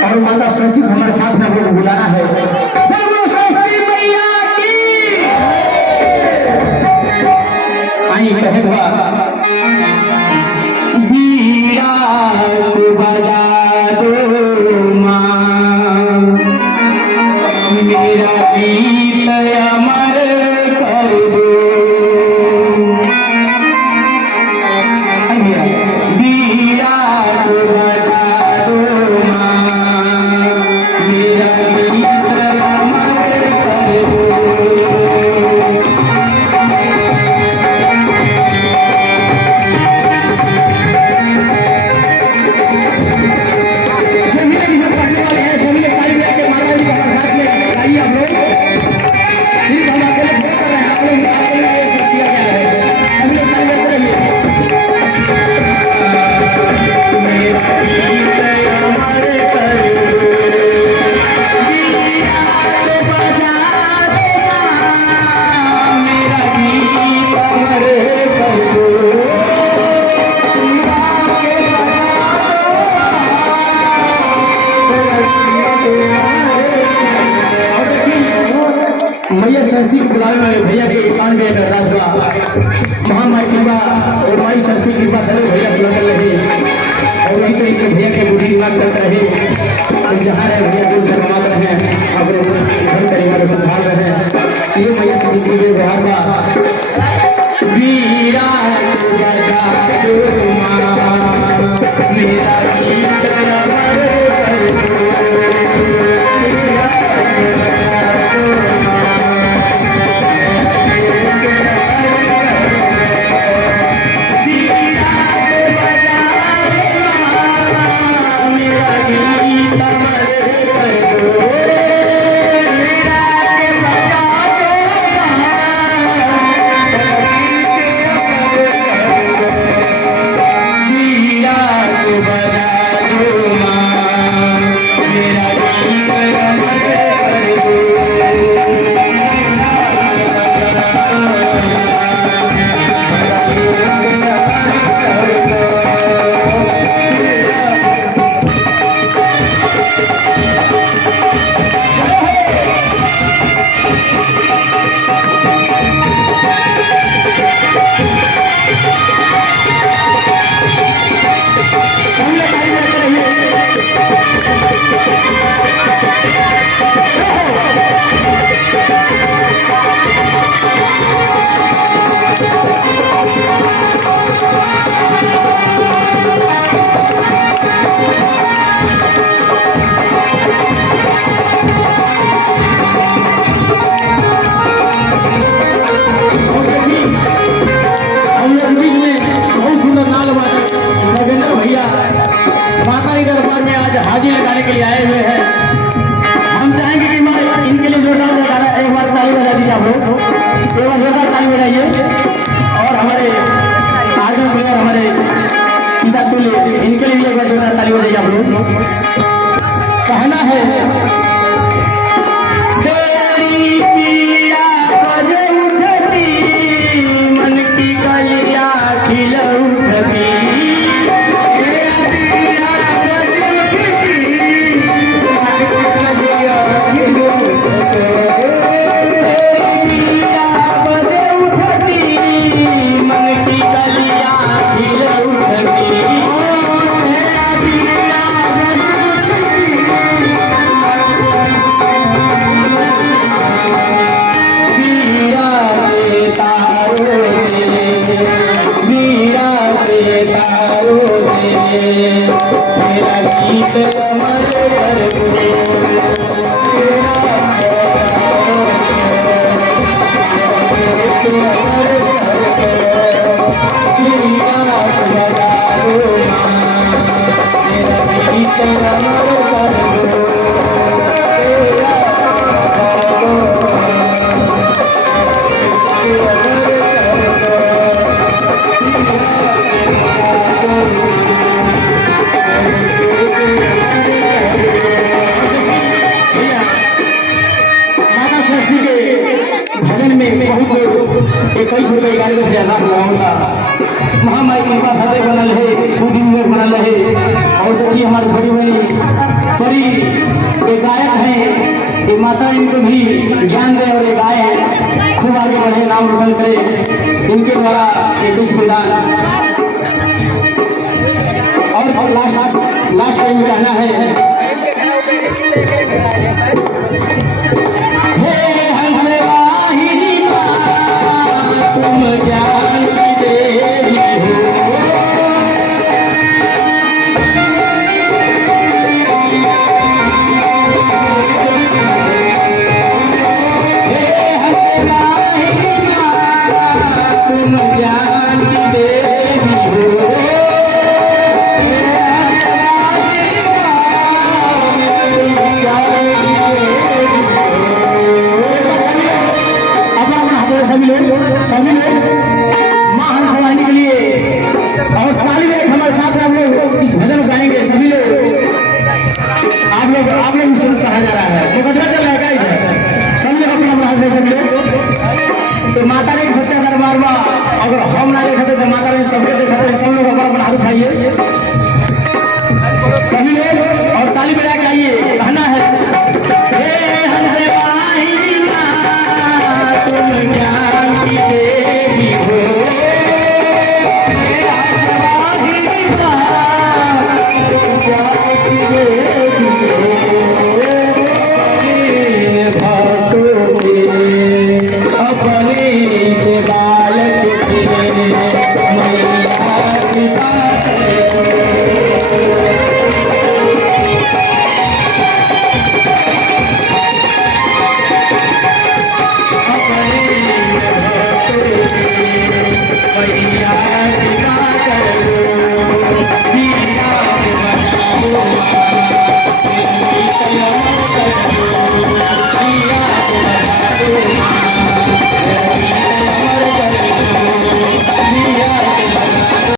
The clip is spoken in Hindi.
और माता सरस्वती हमारे साथ में हमको बुलाना है। सरस्वती मैया की आई कहे हुआ बीड़ा को बजा दो माँ, मेरा गीत अमर कर दो। बीड़ा को बजा दो माँ, मेरा गीत अमर कर दो। मैया सरस्वती के बुलावे में भैया के कान में अरदास हुआ। महामाई कृपा और माई सरस्वती कृपा सभी भैया लगल रहे और इसी तरीके भैया के बुद्धि दिमाग चलते रहे और जहाँ रहे भैया दूर करवाते रहे और घर परिवार खुशहाल रहे। ये मैया से की व्यवहार का वीरा बजा दो माँ, मेरा गीत अमर कर दो। हाजिर लगाने के लिए आए हुए हैं। हम चाहेंगे कि मैं इनके लिए जोरदार लगाना, एक बार ताली बजा दीजिए आप लोग, एक बार जोरदार ताली बजाइए। और हमारे आजम प्लेयर हमारे पिता तुल्य, इनके लिए भी एक बार जोरदार ताली बजाइए आप लोग। कहना है मन की कलिया खिल उठती, मेरा गीत अमर कर दो। भजन में बहुत लोग 21 रुपये 11 से आधार लगाऊंगा महामाई की कृपा सदैव बनल है पूजी में बनल है। और देखिए हमारी छोटी बहनी बड़ी एक गायक है, ये माता इनको भी ज्ञान दे और ये गाय खूब आगे बढ़े, नाम रोशन करे, इनके द्वारा एक विश्व दान। और लास्ट टाइम कहना है तुम ज्ञान की देवी हो, तुम ज्ञान की देवी हो, सभी लोग मां हंस भवानी के लिए और ताली में हमारे साथ हम लोग इस भजन गाएंगे। सभी लोग आप लोग सुन कहा जा रहा है तो बदला चल रहा है, सभी लोग अपना हाथ में सभी लोग। तो माता ने सच्चा दरबार में अगर हम ना देखते तो माता ने सबके देखते, सब लोग अपना हाथ उठाइए सभी लोग और ताली बजा के आइए। कहना है हे हंस वाहिनी मां तुम ज्ञान की देवी हो, भक्तों के अपने से